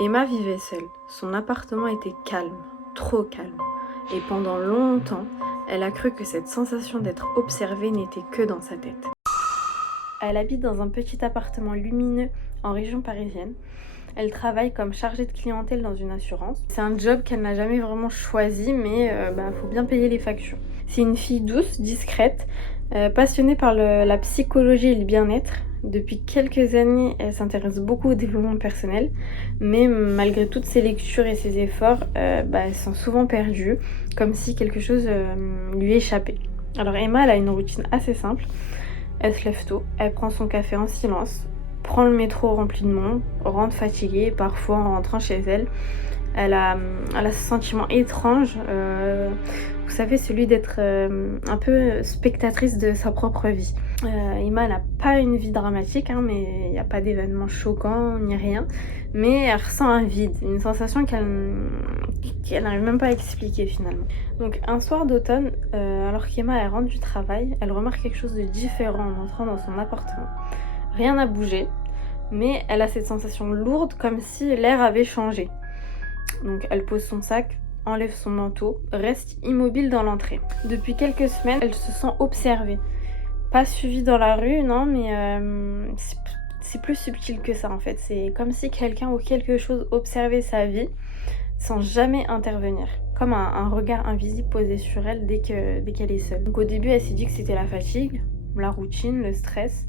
Emma vivait seule. Son appartement était calme, trop calme. Et pendant longtemps, elle a cru que cette sensation d'être observée n'était que dans sa tête. Elle habite dans un petit appartement lumineux en région parisienne. Elle travaille comme chargée de clientèle dans une assurance. C'est un job qu'elle n'a jamais vraiment choisi, mais faut bien payer les factures. C'est une fille douce, discrète, passionnée par la psychologie et le bien-être. Depuis quelques années, elle s'intéresse beaucoup au développement personnel, mais malgré toutes ses lectures et ses efforts, elle se sent souvent perdue, comme si quelque chose lui échappait. Alors Emma, elle a une routine assez simple. Elle se lève tôt, elle prend son café en silence, prend le métro rempli de monde, rentre fatiguée, parfois en rentrant chez elle. Elle a ce sentiment étrange, vous savez, celui d'être un peu spectatrice de sa propre vie. Emma n'a pas une vie dramatique, mais il n'y a pas d'événements choquants ni rien. Mais elle ressent un vide, une sensation qu'elle n'arrive même pas à expliquer finalement. Donc un soir d'automne, alors qu'Emma elle rentre du travail, elle remarque quelque chose de différent en entrant dans son appartement. Rien n'a bougé, mais elle a cette sensation lourde comme si l'air avait changé. Donc elle pose son sac, enlève son manteau, reste immobile dans l'entrée. Depuis quelques semaines, elle se sent observée. Pas suivie dans la rue, non, mais c'est plus subtil que ça en fait. C'est comme si quelqu'un ou quelque chose observait sa vie sans jamais intervenir. Comme un regard invisible posé sur elle dès qu'elle est seule. Donc au début, elle s'est dit que c'était la fatigue, la routine, le stress.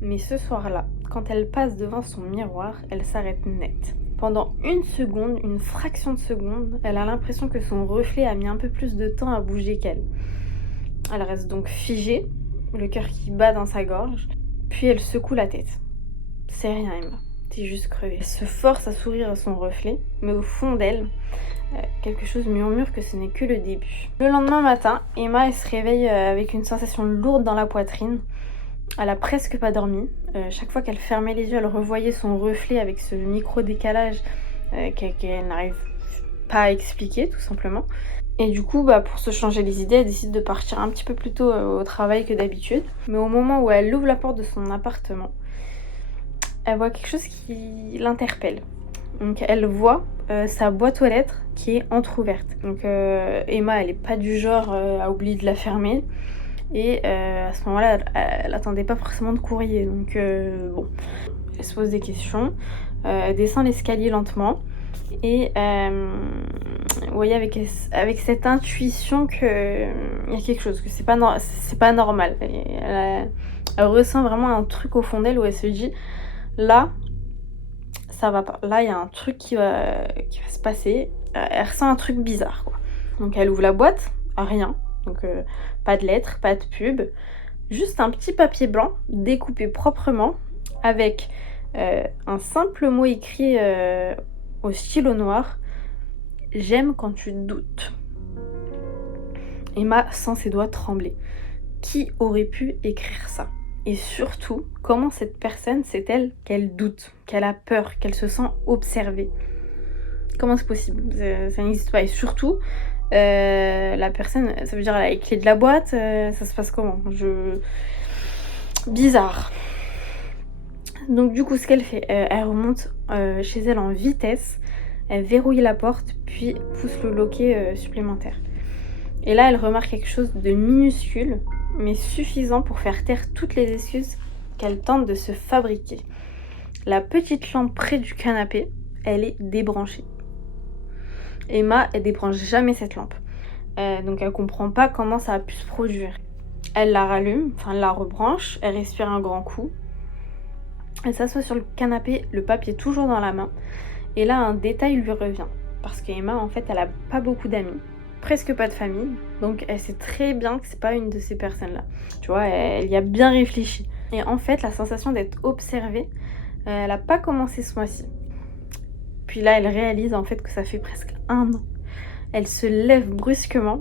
Mais ce soir-là, quand elle passe devant son miroir, elle s'arrête net. Pendant une seconde, une fraction de seconde, elle a l'impression que son reflet a mis un peu plus de temps à bouger qu'elle. Elle reste donc figée, le cœur qui bat dans sa gorge, puis elle secoue la tête. C'est rien, Emma, t'es juste crevée. Elle se force à sourire à son reflet, mais au fond d'elle, quelque chose murmure que ce n'est que le début. Le lendemain matin, Emma elle se réveille avec une sensation lourde dans la poitrine. Elle a presque pas dormi. Chaque fois qu'elle fermait les yeux, elle revoyait son reflet avec ce micro-décalage qu'elle n'arrive pas à expliquer, tout simplement. Et du coup, pour se changer les idées, elle décide de partir un petit peu plus tôt au travail que d'habitude. Mais au moment où elle ouvre la porte de son appartement, elle voit quelque chose qui l'interpelle. Donc elle voit sa boîte aux lettres qui est entrouverte. Donc Emma, elle est pas du genre à oublier de la fermer. Et à ce moment-là, elle attendait pas forcément de courrier. Donc bon, elle se pose des questions. Elle descend l'escalier lentement. Et vous voyez, avec cette intuition qu'il y a quelque chose, que c'est pas normal. Elle ressent vraiment un truc au fond d'elle où elle se dit, là, ça va pas. Là, il y a un truc qui va se passer. Elle ressent un truc bizarre, quoi. Donc elle ouvre la boîte, rien. Donc pas de lettres, pas de pub. Juste un petit papier blanc découpé proprement avec un simple mot écrit au stylo noir. J'aime quand tu doutes. Emma sent ses doigts trembler. Qui aurait pu écrire ça? Et surtout, comment cette personne sait-elle qu'elle doute, qu'elle a peur, qu'elle se sent observée? Comment c'est possible? Ça n'existe pas. Et surtout, la personne, ça veut dire elle a les clés de la boîte, ça se passe comment? Bizarre. Donc du coup, ce qu'elle fait, elle remonte chez elle en vitesse, elle verrouille la porte, puis pousse le loquet supplémentaire. Et là, elle remarque quelque chose de minuscule, mais suffisant pour faire taire toutes les excuses qu'elle tente de se fabriquer. La petite lampe près du canapé, elle est débranchée. Emma, elle débranche jamais cette lampe. Donc elle comprend pas comment ça a pu se produire. Elle la rallume, elle la rebranche, elle respire un grand coup. Elle s'assoit sur le canapé, le papier toujours dans la main. Et là, un détail lui revient. Parce qu'Emma, en fait, elle a pas beaucoup d'amis. Presque pas de famille. Donc elle sait très bien que c'est pas une de ces personnes-là. Tu vois, elle y a bien réfléchi. Et en fait, la sensation d'être observée, elle a pas commencé ce mois-ci. Puis là, elle réalise en fait que ça fait presque 1 an. Elle se lève brusquement.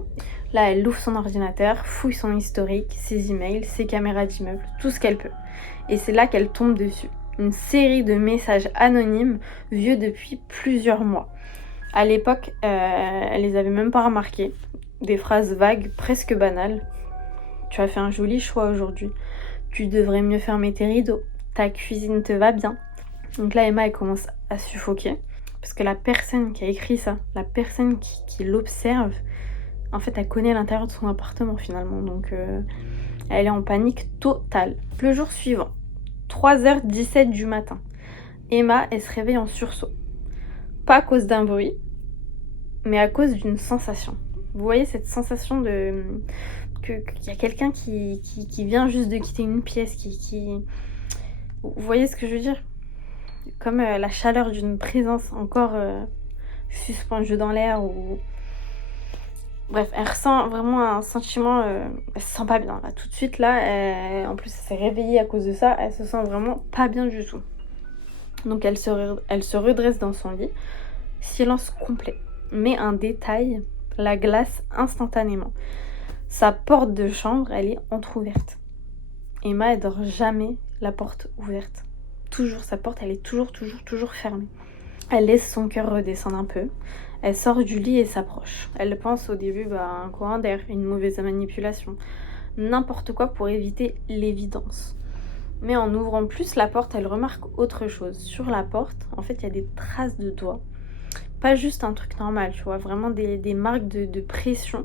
Là, elle ouvre son ordinateur, fouille son historique, ses emails, ses caméras d'immeuble, tout ce qu'elle peut. Et c'est là qu'elle tombe dessus. Une série de messages anonymes vieux depuis plusieurs mois. À l'époque, elle les avait même pas remarqués. Des phrases vagues, presque banales. Tu as fait un joli choix aujourd'hui. Tu devrais mieux fermer tes rideaux. Ta cuisine te va bien. Donc là, Emma, elle commence à suffoquer. Parce que la personne qui a écrit ça, la personne qui l'observe, en fait, elle connaît l'intérieur de son appartement finalement. Donc, elle est en panique totale. Le jour suivant, 3h17 du matin, Emma, elle se réveille en sursaut. Pas à cause d'un bruit, mais à cause d'une sensation. Vous voyez cette sensation de qu'il y a quelqu'un qui vient juste de quitter une pièce, Vous voyez ce que je veux dire? Comme la chaleur d'une présence encore suspendue dans l'air ou... Bref, elle ressent vraiment un sentiment... elle se sent pas bien, là. Tout de suite, là, en plus, elle s'est réveillée à cause de ça, elle se sent vraiment pas bien du tout. Donc, elle se redresse dans son lit. Silence complet. Mais un détail la glace instantanément. Sa porte de chambre, elle est entrouverte. Emma, elle dort jamais la porte ouverte. Toujours, sa porte, elle est toujours fermée. Elle laisse son cœur redescendre un peu. Elle sort du lit et s'approche. Elle pense au début à un courant d'air, une mauvaise manipulation. N'importe quoi pour éviter l'évidence. Mais en ouvrant plus la porte, elle remarque autre chose. Sur la porte, en fait, il y a des traces de doigts. Pas juste un truc normal, tu vois, vraiment des marques de pression,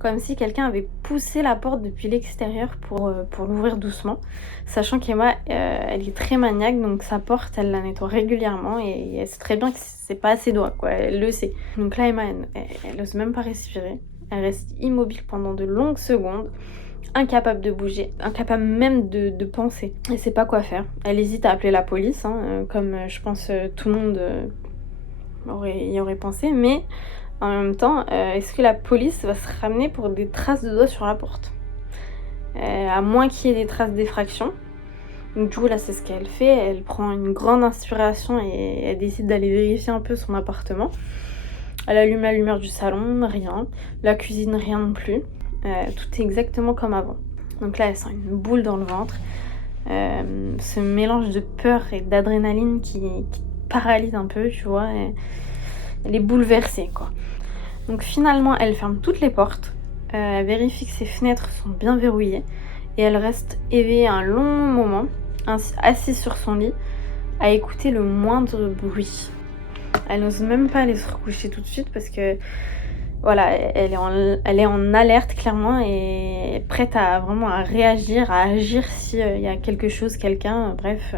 comme si quelqu'un avait poussé la porte depuis l'extérieur pour l'ouvrir doucement, sachant qu'Emma, elle est très maniaque, donc sa porte, elle la nettoie régulièrement et elle sait très bien que c'est pas ses doigts, quoi, elle le sait. Donc là, Emma, elle ose même pas respirer, elle reste immobile pendant de longues secondes, incapable de bouger, incapable même de penser. Elle sait pas quoi faire. Elle hésite à appeler la police, comme je pense tout le monde y aurait pensé, mais en même temps, est-ce que la police va se ramener pour des traces de doigts sur la porte à moins qu'il y ait des traces d'effraction. Donc du coup là c'est ce qu'elle fait, elle prend une grande inspiration et elle décide d'aller vérifier un peu son appartement. Elle allume la lumière du salon, rien. La cuisine, rien non plus. Tout est exactement comme avant. Donc là elle sent une boule dans le ventre. Ce mélange de peur et d'adrénaline qui paralyse un peu, tu vois. Elle est bouleversée, quoi. Donc finalement, elle ferme toutes les portes, elle vérifie que ses fenêtres sont bien verrouillées et elle reste éveillée un long moment, assise sur son lit, à écouter le moindre bruit. Elle n'ose même pas aller se recoucher tout de suite parce que voilà, elle est en alerte clairement et prête à vraiment à réagir, à agir s'il y a quelque chose, quelqu'un, bref,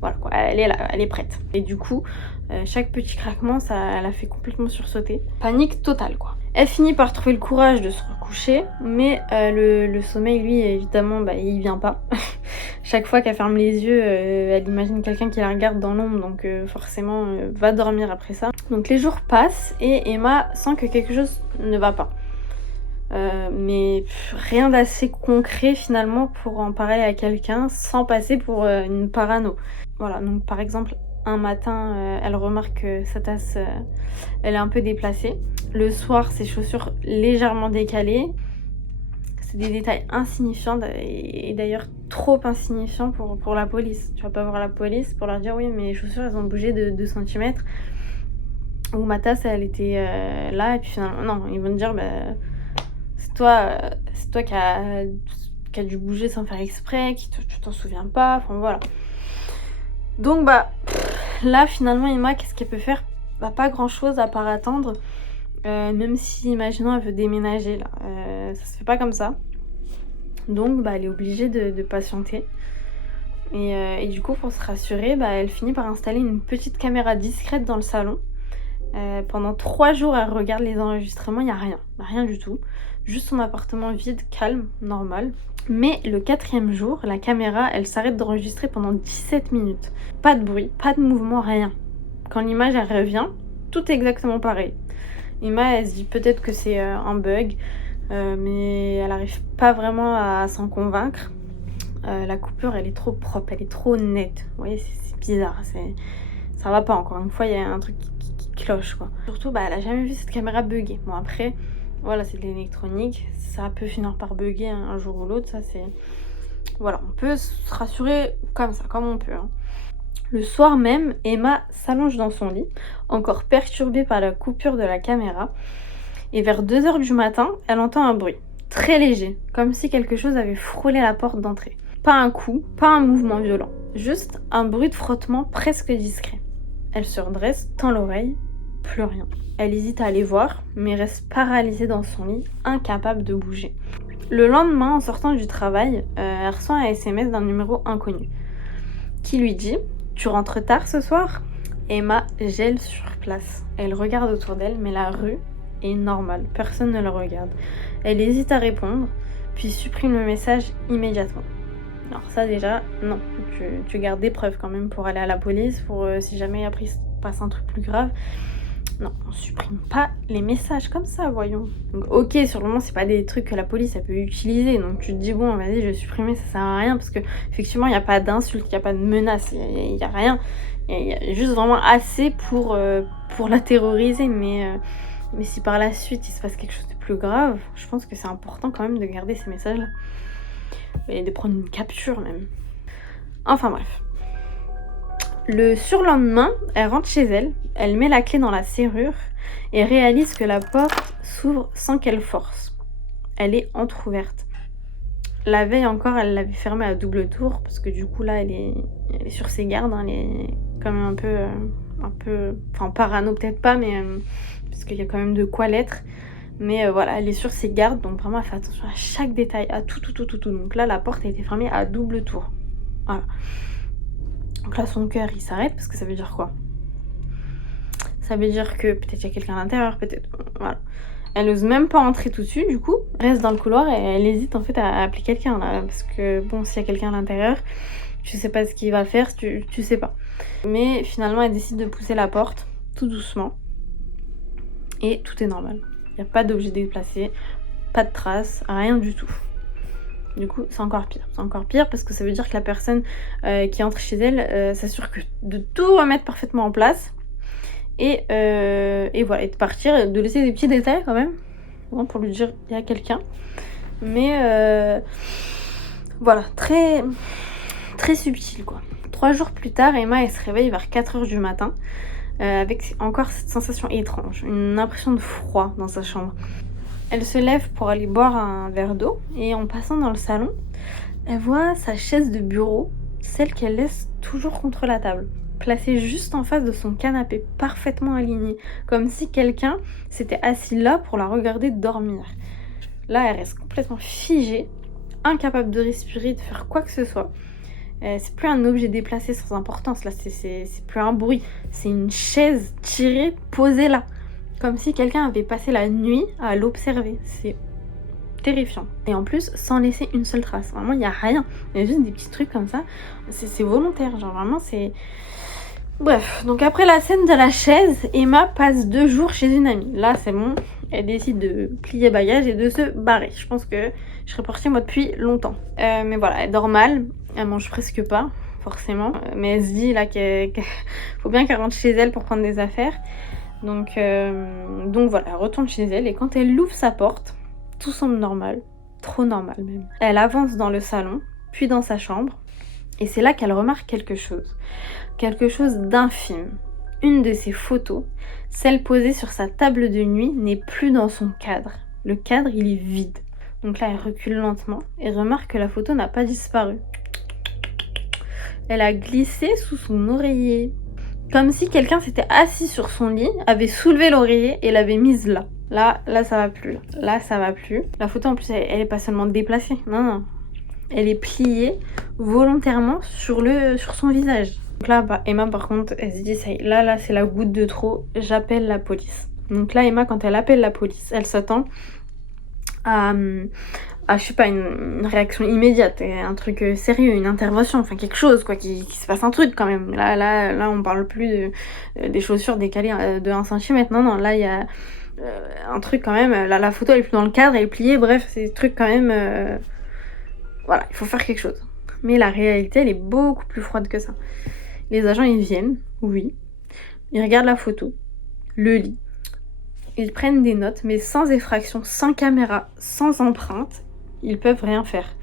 voilà quoi, elle est là, elle est prête. Et du coup, chaque petit craquement, ça la fait complètement sursauter. Panique totale quoi. Elle finit par trouver le courage de se recoucher, mais le sommeil, lui, évidemment, il vient pas. Chaque fois qu'elle ferme les yeux, elle imagine quelqu'un qui la regarde dans l'ombre, donc forcément, va dormir après ça. Donc les jours passent et Emma sent que quelque chose ne va pas. Mais rien d'assez concret finalement pour en parler à quelqu'un sans passer pour une parano. Voilà, donc par exemple, un matin, elle remarque que sa tasse, elle est un peu déplacée. Le soir, ses chaussures légèrement décalées. C'est des détails insignifiants et d'ailleurs trop insignifiants pour la police. Tu vas pas voir la police pour leur dire oui, mes chaussures, elles ont bougé de 2 cm. Ou ma tasse, elle était là et puis finalement, non, ils vont te dire, c'est toi qui a dû bouger sans faire exprès, tu t'en souviens pas, enfin voilà. Donc là finalement Emma, qu'est-ce qu'elle peut faire? Pas grand chose à part attendre, même si imaginons elle veut déménager là, ça se fait pas comme ça. Donc elle est obligée de patienter. Et du coup pour se rassurer, elle finit par installer une petite caméra discrète dans le salon. Pendant 3 jours elle regarde les enregistrements, il n'y a rien du tout. Juste son appartement vide, calme, normal. Mais le 4e jour, la caméra, elle s'arrête d'enregistrer pendant 17 minutes. Pas de bruit, pas de mouvement, rien. Quand l'image, elle revient, tout est exactement pareil. Emma, elle se dit peut-être que c'est un bug, mais elle n'arrive pas vraiment à s'en convaincre. La coupure, elle est trop propre, elle est trop nette. Vous voyez, c'est bizarre, ça va pas encore. Une fois, il y a un truc qui cloche, quoi. Surtout, elle a jamais vu cette caméra bugger. Bon, après... Voilà, c'est de l'électronique, ça peut finir par bugger un jour ou l'autre, ça c'est... Voilà, on peut se rassurer comme ça, comme on peut. Le soir même, Emma s'allonge dans son lit, encore perturbée par la coupure de la caméra. Et vers 2h du matin, elle entend un bruit, très léger, comme si quelque chose avait frôlé la porte d'entrée. Pas un coup, pas un mouvement violent, juste un bruit de frottement presque discret. Elle se redresse, tend l'oreille, plus rien. Elle hésite à aller voir, mais reste paralysée dans son lit, incapable de bouger. Le lendemain, en sortant du travail, elle reçoit un SMS d'un numéro inconnu qui lui dit « Tu rentres tard ce soir ?» Emma gèle sur place. Elle regarde autour d'elle, mais la rue est normale. Personne ne la regarde. Elle hésite à répondre, puis supprime le message immédiatement. Alors ça déjà, non. Tu gardes des preuves quand même pour aller à la police, pour si jamais après il se passe un truc plus grave. Non, on supprime pas les messages comme ça, voyons. Donc, ok, sur le moment, c'est pas des trucs que la police elle peut utiliser. Donc tu te dis, bon, vas-y, je vais supprimer, ça sert à rien. Parce que effectivement, il n'y a pas d'insulte, il n'y a pas de menace, il n'y a rien. Il y a juste vraiment assez pour la terroriser. Mais si par la suite, il se passe quelque chose de plus grave, je pense que c'est important quand même de garder ces messages-là. Et de prendre une capture même. Enfin bref. Le surlendemain, elle rentre chez elle, elle met la clé dans la serrure et réalise que la porte s'ouvre sans qu'elle force. Elle est entrouverte. La veille encore, elle l'avait fermée à double tour parce que du coup là, elle est sur ses gardes. Hein, elle est quand même un peu, enfin parano peut-être pas, mais parce qu'il y a quand même de quoi l'être. Mais voilà, elle est sur ses gardes, donc vraiment elle fait attention à chaque détail, à tout. Donc là, la porte a été fermée à double tour. Voilà. Donc là, son cœur, il s'arrête parce que ça veut dire quoi? Ça veut dire que peut-être il y a quelqu'un à l'intérieur, peut-être... Voilà. Elle n'ose même pas entrer tout de suite, du coup. Elle reste dans le couloir et elle hésite en fait à appeler quelqu'un, là. Parce que, bon, s'il y a quelqu'un à l'intérieur, tu sais pas ce qu'il va faire, tu sais pas. Mais finalement, elle décide de pousser la porte, tout doucement. Et tout est normal. Il n'y a pas d'objet déplacé, pas de traces, rien du tout. Du coup, c'est encore pire. C'est encore pire parce que ça veut dire que la personne qui entre chez elle s'assure de tout remettre parfaitement en place. Et voilà, et de partir, de laisser des petits détails quand même. Bon, pour lui dire il y a quelqu'un. Mais voilà, très, très subtil quoi. 3 jours plus tard, Emma elle se réveille vers 4h du matin. Avec encore cette sensation étrange, une impression de froid dans sa chambre. Elle se lève pour aller boire un verre d'eau et en passant dans le salon, elle voit sa chaise de bureau, celle qu'elle laisse toujours contre la table, placée juste en face de son canapé, parfaitement alignée, comme si quelqu'un s'était assis là pour la regarder dormir. Là, elle reste complètement figée, incapable de respirer, de faire quoi que ce soit. C'est plus un objet déplacé sans importance, là, c'est plus un bruit, c'est une chaise tirée, posée là. Comme si quelqu'un avait passé la nuit à l'observer. C'est terrifiant. Et en plus, sans laisser une seule trace. Vraiment, il n'y a rien. Il y a juste des petits trucs comme ça. C'est volontaire. Genre, vraiment, c'est... Bref. Donc, après la scène de la chaise, Emma passe 2 jours chez une amie. Là, c'est bon. Elle décide de plier bagages et de se barrer. Je pense que je serais partie, moi, depuis longtemps. Mais voilà, elle dort mal. Elle mange presque pas, forcément. Mais elle se dit, là, qu'il faut bien qu'elle rentre chez elle pour prendre des affaires. Donc voilà, elle retourne chez elle et quand elle ouvre sa porte, tout semble normal, trop normal même. Elle avance dans le salon, puis dans sa chambre, et c'est là qu'elle remarque quelque chose d'infime. Une de ses photos, celle posée sur sa table de nuit, n'est plus dans son cadre. Le cadre, il est vide. Donc là, elle recule lentement et remarque que la photo n'a pas disparu. Elle a glissé sous son oreiller. Comme si quelqu'un s'était assis sur son lit, avait soulevé l'oreiller et l'avait mise là. Là, ça va plus. Là, ça va plus. La photo, en plus, elle est pas seulement déplacée. Non. Elle est pliée volontairement sur son visage. Donc là, Emma, par contre, elle se dit, ça y est, là, c'est la goutte de trop. J'appelle la police. Donc là, Emma, quand elle appelle la police, elle s'attend à je sais pas, une réaction immédiate, un truc sérieux, une intervention, enfin quelque chose quoi, qu'il se passe un truc quand même. Là on parle plus des chaussures décalées de 1 cm, non, là il y a un truc quand même, la photo elle est plus dans le cadre, elle est pliée, bref, c'est des trucs quand même, voilà, il faut faire quelque chose. Mais la réalité elle est beaucoup plus froide que ça. Les agents ils viennent, oui, ils regardent la photo, le lit, ils prennent des notes, mais sans effraction, sans caméra, sans empreinte, ils peuvent rien faire.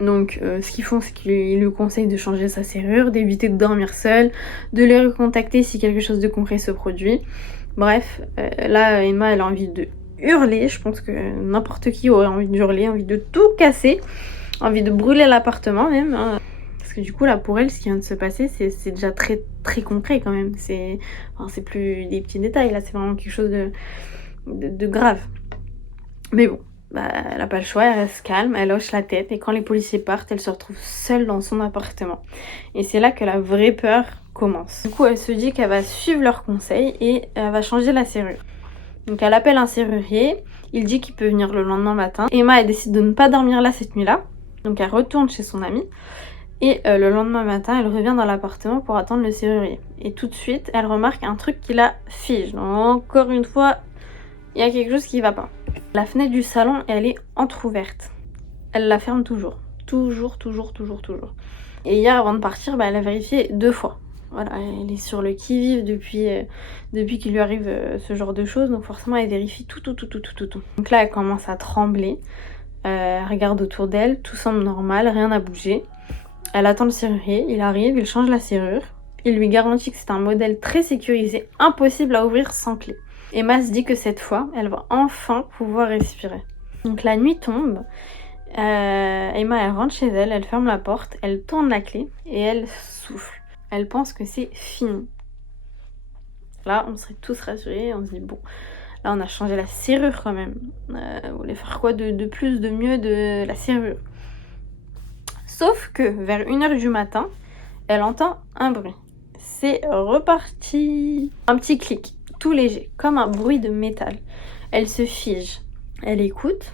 Donc ce qu'ils font, c'est qu'ils lui conseillent de changer sa serrure, d'éviter de dormir seul, de les recontacter si quelque chose de concret se produit. Bref, là Emma elle a envie de hurler, je pense que n'importe qui aurait envie de hurler, envie de tout casser, envie de brûler l'appartement même, hein, parce que du coup là pour elle ce qui vient de se passer c'est déjà très très concret quand même. C'est plus des petits détails là, c'est vraiment quelque chose de grave. Mais bon, bah, elle a pas le choix, elle reste calme, elle hoche la tête et quand les policiers partent, elle se retrouve seule dans son appartement. Et c'est là que la vraie peur commence. Du coup, elle se dit qu'elle va suivre leurs conseils et elle va changer la serrure. Donc elle appelle un serrurier, il dit qu'il peut venir le lendemain matin. Emma, elle décide de ne pas dormir là cette nuit-là. Donc elle retourne chez son amie et le lendemain matin, elle revient dans l'appartement pour attendre le serrurier. Et tout de suite, elle remarque un truc qui la fige. Donc, encore une fois, il y a quelque chose qui va pas. La fenêtre du salon, elle est entrouverte. Elle la ferme toujours. Toujours. Et hier, avant de partir, bah, elle a vérifié 2 fois. Voilà, elle est sur le qui-vive depuis qu'il lui arrive ce genre de choses. Donc forcément, elle vérifie tout. Donc là, elle commence à trembler. Elle regarde autour d'elle, tout semble normal, rien n'a bougé. Elle attend le serrurier, il arrive, il change la serrure. Il lui garantit que c'est un modèle très sécurisé, impossible à ouvrir sans clé. Emma se dit que cette fois, elle va enfin pouvoir respirer. Donc la nuit tombe, Emma elle rentre chez elle, elle ferme la porte, elle tourne la clé et elle souffle. Elle pense que c'est fini. Là, on serait tous rassurés, on se dit bon, là on a changé la serrure quand même. On voulait faire quoi de plus, de mieux de la serrure? Sauf que vers 1h du matin, elle entend un bruit. C'est reparti. Un petit clic, tout léger, comme un bruit de métal. Elle se fige. Elle écoute.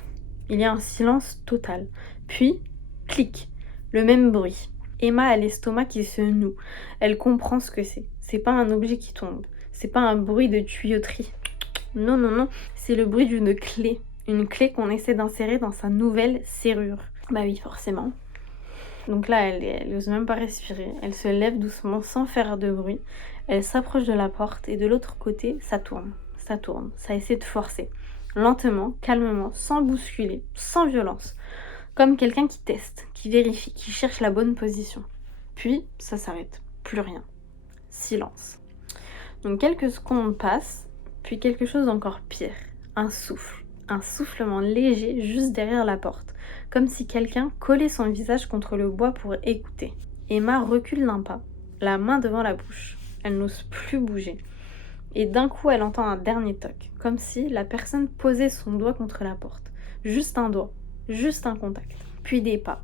Il y a un silence total. Puis, clic, le même bruit. Emma a l'estomac qui se noue. Elle comprend ce que c'est. C'est pas un objet qui tombe. C'est pas un bruit de tuyauterie. Non. C'est le bruit d'une clé. Une clé qu'on essaie d'insérer dans sa nouvelle serrure. Bah oui, forcément. Donc là, elle n'ose même pas respirer. Elle se lève doucement sans faire de bruit. Elle s'approche de la porte et de l'autre côté, ça tourne. Ça essaie de forcer. Lentement, calmement, sans bousculer, sans violence. Comme quelqu'un qui teste, qui vérifie, qui cherche la bonne position. Puis, ça s'arrête. Plus rien. Silence. Donc quelques secondes passent, puis quelque chose d'encore pire. Un souffle. Un soufflement léger juste derrière la porte. Comme si quelqu'un collait son visage contre le bois pour écouter. Emma recule d'un pas, la main devant la bouche. Elle n'ose plus bouger. Et d'un coup, elle entend un dernier toc, comme si la personne posait son doigt contre la porte. Juste un doigt, juste un contact. Puis des pas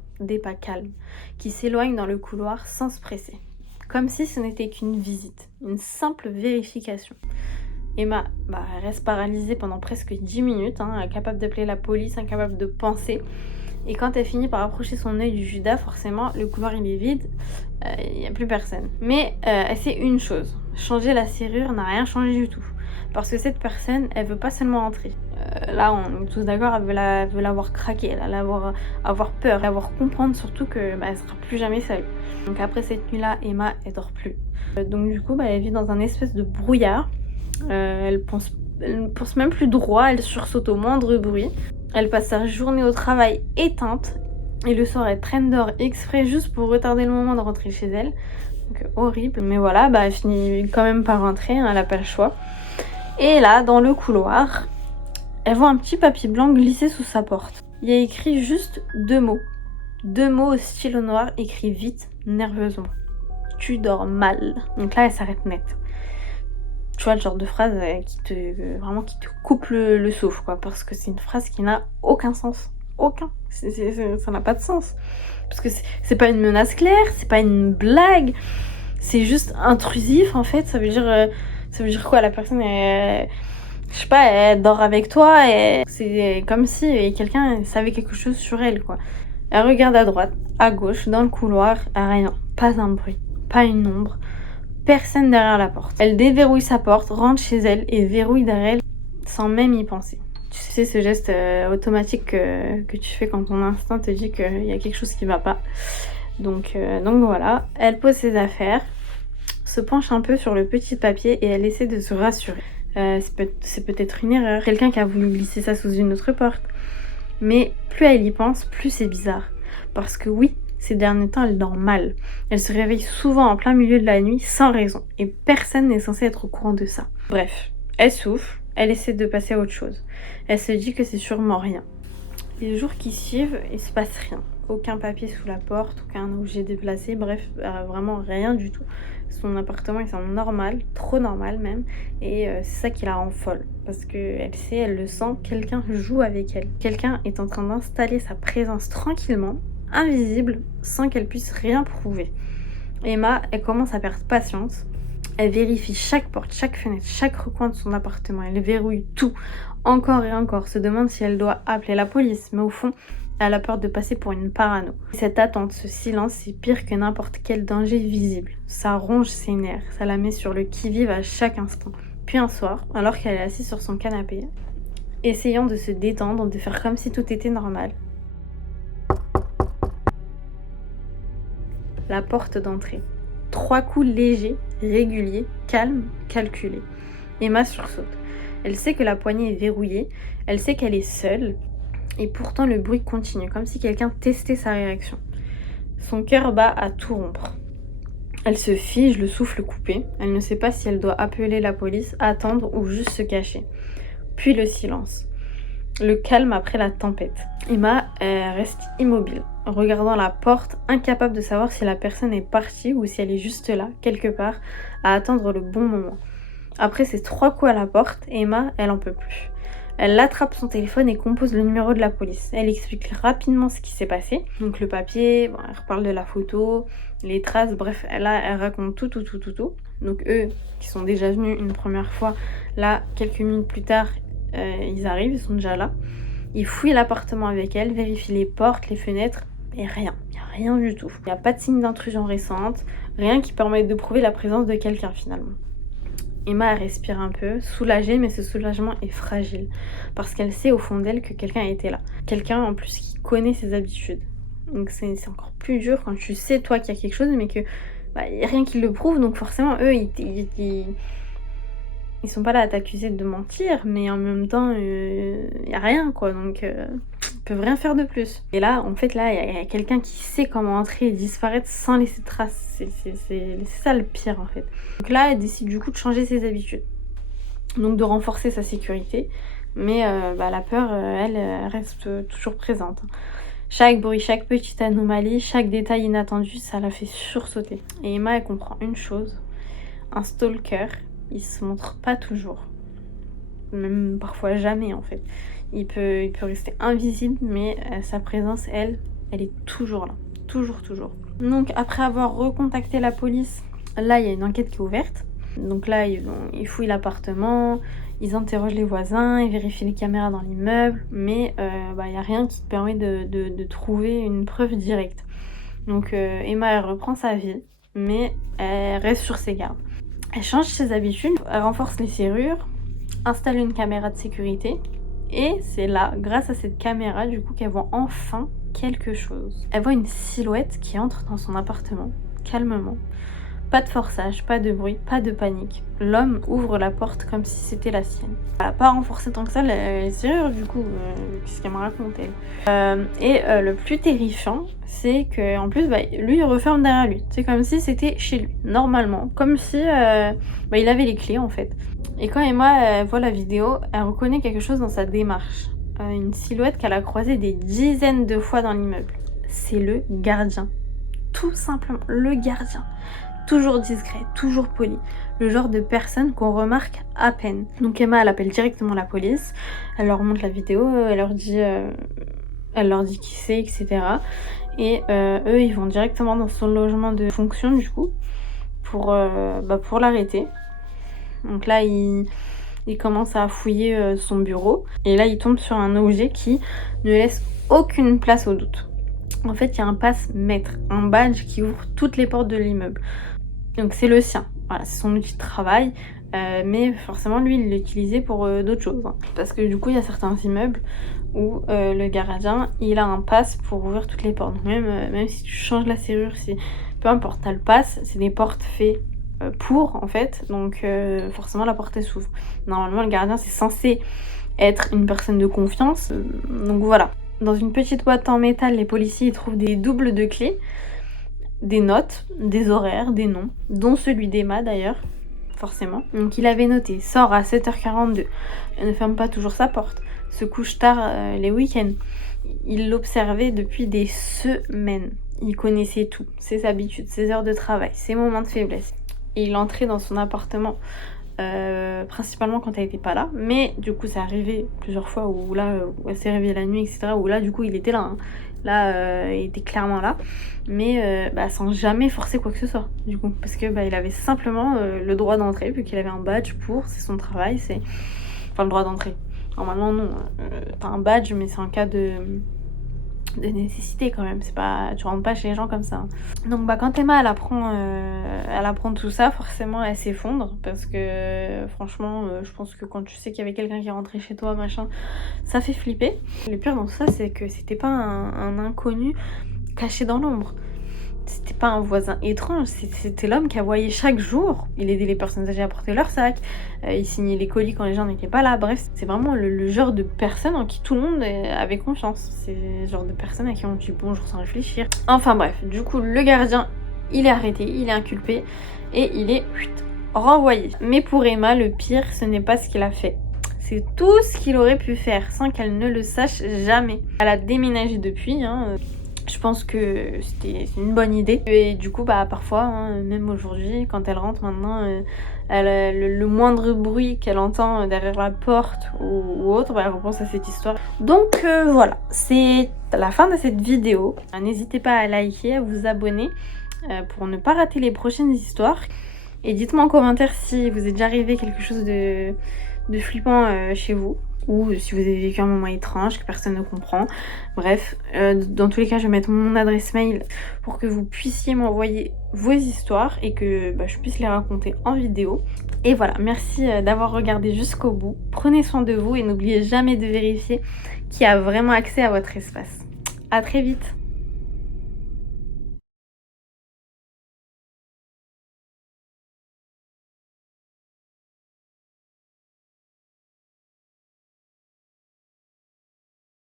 calmes, qui s'éloignent dans le couloir sans se presser. Comme si ce n'était qu'une visite, une simple vérification. Emma elle reste paralysée pendant presque 10 minutes, incapable d'appeler la police, incapable de penser. Et quand elle finit par approcher son œil du Judas, forcément, le couloir il est vide, il n'y a plus personne. Mais elle sait une chose, changer la serrure n'a rien changé du tout. Parce que cette personne, elle veut pas seulement entrer. Là, on est tous d'accord, elle veut l'avoir craqué, elle veut avoir peur, l'avoir comprendre surtout qu'elle sera plus jamais seule. Donc après cette nuit-là, Emma, elle dort plus. Donc du coup, elle vit dans un espèce de brouillard. Elle pense même plus droit, elle sursaute au moindre bruit. Elle passe sa journée au travail éteinte et le soir elle traîne dehors exprès juste pour retarder le moment de rentrer chez elle. Donc horrible, mais voilà, elle finit quand même par rentrer, elle n'a pas le choix. Et là, dans le couloir, elle voit un petit papier blanc glisser sous sa porte. Il y a écrit juste 2 mots. 2 mots au stylo noir écrits vite, nerveusement. Tu dors mal. Donc là, elle s'arrête net. Tu vois, le genre de phrase qui te coupe le souffle, quoi. Parce que c'est une phrase qui n'a aucun sens. Aucun. Ça n'a pas de sens. Parce que c'est pas une menace claire, c'est pas une blague. C'est juste intrusif, en fait. Ça veut dire quoi? La personne, je sais pas, elle dort avec toi et c'est comme si quelqu'un savait quelque chose sur elle, quoi. Elle regarde à droite, à gauche, dans le couloir, rien. Pas un bruit, pas une ombre. Personne derrière la porte. Elle déverrouille sa porte, rentre chez elle et verrouille derrière elle sans même y penser. Tu sais, ce geste automatique que tu fais quand ton instinct te dit qu'il y a quelque chose qui va pas. Donc voilà, elle pose ses affaires, se penche un peu sur le petit papier et elle essaie de se rassurer. C'est peut-être une erreur, quelqu'un qui a voulu glisser ça sous une autre porte. Mais plus elle y pense, plus c'est bizarre. Parce que oui, ces derniers temps, elle dort mal. Elle se réveille souvent en plein milieu de la nuit sans raison. Et personne n'est censé être au courant de ça. Bref, elle souffle, elle essaie de passer à autre chose. Elle se dit que c'est sûrement rien. Les jours qui suivent, il se passe rien. aucun papier sous la porte, aucun objet déplacé, bref, vraiment rien du tout. Son appartement il semble normal, trop normal même, et c'est ça qui la rend folle. Parce qu'elle sait, elle le sent, quelqu'un joue avec elle. Quelqu'un est en train d'installer sa présence tranquillement, invisible, sans qu'elle puisse rien prouver. Emma, elle commence à perdre patience. Elle vérifie chaque porte, chaque fenêtre, chaque recoin de son appartement. Elle verrouille tout, encore et encore. Se demande si elle doit appeler la police. Mais au fond, elle a peur de passer pour une parano. Cette attente, ce silence, c'est pire que n'importe quel danger visible. Ça ronge ses nerfs, ça la met sur le qui-vive à chaque instant. Puis un soir, alors qu'elle est assise sur son canapé, essayant de se détendre, de faire comme si tout était normal, la porte d'entrée. 3 coups légers, réguliers, calmes, calculés. Emma sursaute. Elle sait que la poignée est verrouillée, elle sait qu'elle est seule, et pourtant le bruit continue, comme si quelqu'un testait sa réaction. Son cœur bat à tout rompre. Elle se fige, le souffle coupé. Elle ne sait pas si elle doit appeler la police, attendre ou juste se cacher. Puis le silence. Le calme après la tempête. Emma reste immobile, regardant la porte, incapable de savoir si la personne est partie ou si elle est juste là, quelque part, à attendre le bon moment. Après ces 3 coups à la porte, Emma, elle en peut plus. Elle attrape son téléphone et compose le numéro de la police. Elle explique rapidement ce qui s'est passé. Donc le papier, elle reparle de la photo, les traces, bref, là, elle raconte tout. Donc eux, qui sont déjà venus une première fois, là, quelques minutes plus tard, ils arrivent, ils sont déjà là. Ils fouillent l'appartement avec elle, vérifient les portes, les fenêtres, et rien. Il n'y a rien du tout. Il n'y a pas de signe d'intrusion récente, rien qui permette de prouver la présence de quelqu'un finalement. Emma elle respire un peu, soulagée, mais ce soulagement est fragile, parce qu'elle sait au fond d'elle que quelqu'un était là. Quelqu'un en plus qui connaît ses habitudes. Donc c'est encore plus dur quand tu sais toi qu'il y a quelque chose, mais que y a rien qui le prouve, donc forcément eux ils sont pas là à t'accuser de mentir, mais en même temps, y a rien quoi, donc ils peuvent rien faire de plus. Et là, en fait, là, il y a quelqu'un qui sait comment entrer et disparaître sans laisser de traces. C'est ça le pire en fait. Donc là, elle décide du coup de changer ses habitudes. Donc de renforcer sa sécurité, mais la peur, elle reste toujours présente. Chaque bruit, chaque petite anomalie, chaque détail inattendu, ça la fait sursauter. Et Emma, elle comprend une chose, un stalker, il se montre pas toujours, même parfois jamais en fait. Il peut rester invisible, mais sa présence, elle est toujours là, toujours. Donc après avoir recontacté la police, là il y a une enquête qui est ouverte. Donc là ils fouillent l'appartement, ils interrogent les voisins, ils vérifient les caméras dans l'immeuble, mais il y a rien qui permet de trouver une preuve directe. Donc Emma elle reprend sa vie, mais elle reste sur ses gardes. Elle change ses habitudes, elle renforce les serrures, installe une caméra de sécurité, et c'est là, grâce à cette caméra, du coup, qu'elle voit enfin quelque chose. Elle voit une silhouette qui entre dans son appartement, calmement. Pas de forçage, pas de bruit, pas de panique. L'homme ouvre la porte comme si c'était la sienne. Elle n'a pas renforcé tant que ça les serrures, du coup, qu'est-ce qu'elle me raconte, elle. Le plus terrifiant, c'est qu'en plus, lui, il referme derrière lui. C'est comme si c'était chez lui, normalement. Comme si il avait les clés, en fait. Et quand Emma voit la vidéo, elle reconnaît quelque chose dans sa démarche. Une silhouette qu'elle a croisée des dizaines de fois dans l'immeuble. C'est le gardien. Tout simplement, le gardien. Toujours discret, toujours poli. Le genre de personne qu'on remarque à peine. Donc Emma, elle appelle directement la police. Elle leur montre la vidéo, elle leur dit qui c'est, etc. Et eux, ils vont directement dans son logement de fonction, du coup, pour l'arrêter. Donc là, ils commencent à fouiller son bureau. Et là, ils tombent sur un objet qui ne laisse aucune place au doute. En fait, il y a un passe-mètre, un badge qui ouvre toutes les portes de l'immeuble. Donc c'est le sien, voilà, c'est son outil de travail, mais forcément lui il l'utilisait pour d'autres choses. Parce que du coup il y a certains immeubles où le gardien il a un pass pour ouvrir toutes les portes. Donc même si tu changes la serrure, peu importe, t'as le pass, c'est des portes faites pour en fait, donc forcément la porte elle s'ouvre. Normalement le gardien c'est censé être une personne de confiance, donc voilà. Dans une petite boîte en métal, les policiers ils trouvent des doubles de clés, des notes, des horaires, des noms, dont celui d'Emma d'ailleurs, forcément. Donc il avait noté, sort à 7h42, elle ne ferme pas toujours sa porte, se couche tard les week-ends. Il l'observait depuis des semaines. Il connaissait tout, ses habitudes, ses heures de travail, ses moments de faiblesse. Et il entrait dans son appartement principalement quand elle était pas là, mais du coup ça arrivait plusieurs fois où là où elle s'est réveillée la nuit, etc., où là du coup il était là, hein. Là il était clairement là, mais sans jamais forcer quoi que ce soit du coup, parce que il avait simplement le droit d'entrer vu qu'il avait un badge c'est son travail, c'est enfin le droit d'entrer. Normalement non, t'as un badge mais c'est en cas de nécessité quand même, c'est pas, tu rentres pas chez les gens comme ça, hein. Donc quand Emma elle apprend tout ça, forcément elle s'effondre parce que franchement je pense que quand tu sais qu'il y avait quelqu'un qui est rentré chez toi machin, ça fait flipper. Le pire dans tout ça c'est que c'était pas un inconnu caché dans l'ombre. C'était pas un voisin étrange, c'était l'homme qu'elle voyait chaque jour. Il aidait les personnes âgées à porter leur sac, il signait les colis quand les gens n'étaient pas là. Bref, c'est vraiment le genre de personne en qui tout le monde avait confiance. C'est le genre de personne à qui on dit bonjour sans réfléchir. Enfin bref, du coup le gardien, il est arrêté, il est inculpé et il est renvoyé. Mais pour Emma, le pire, ce n'est pas ce qu'il a fait. C'est tout ce qu'il aurait pu faire sans qu'elle ne le sache jamais. Elle a déménagé depuis, hein. Je pense que c'était une bonne idée. Et du coup, parfois, hein, même aujourd'hui, quand elle rentre maintenant, le moindre bruit qu'elle entend derrière la porte ou autre, elle repense à cette histoire. Donc voilà, c'est la fin de cette vidéo. N'hésitez pas à liker, à vous abonner pour ne pas rater les prochaines histoires. Et dites-moi en commentaire si vous est déjà arrivé quelque chose de flippant chez vous, ou si vous avez vécu un moment étrange que personne ne comprend. Bref, dans tous les cas, je vais mettre mon adresse mail pour que vous puissiez m'envoyer vos histoires et que je puisse les raconter en vidéo. Et voilà, merci d'avoir regardé jusqu'au bout. Prenez soin de vous et n'oubliez jamais de vérifier qui a vraiment accès à votre espace. À très vite!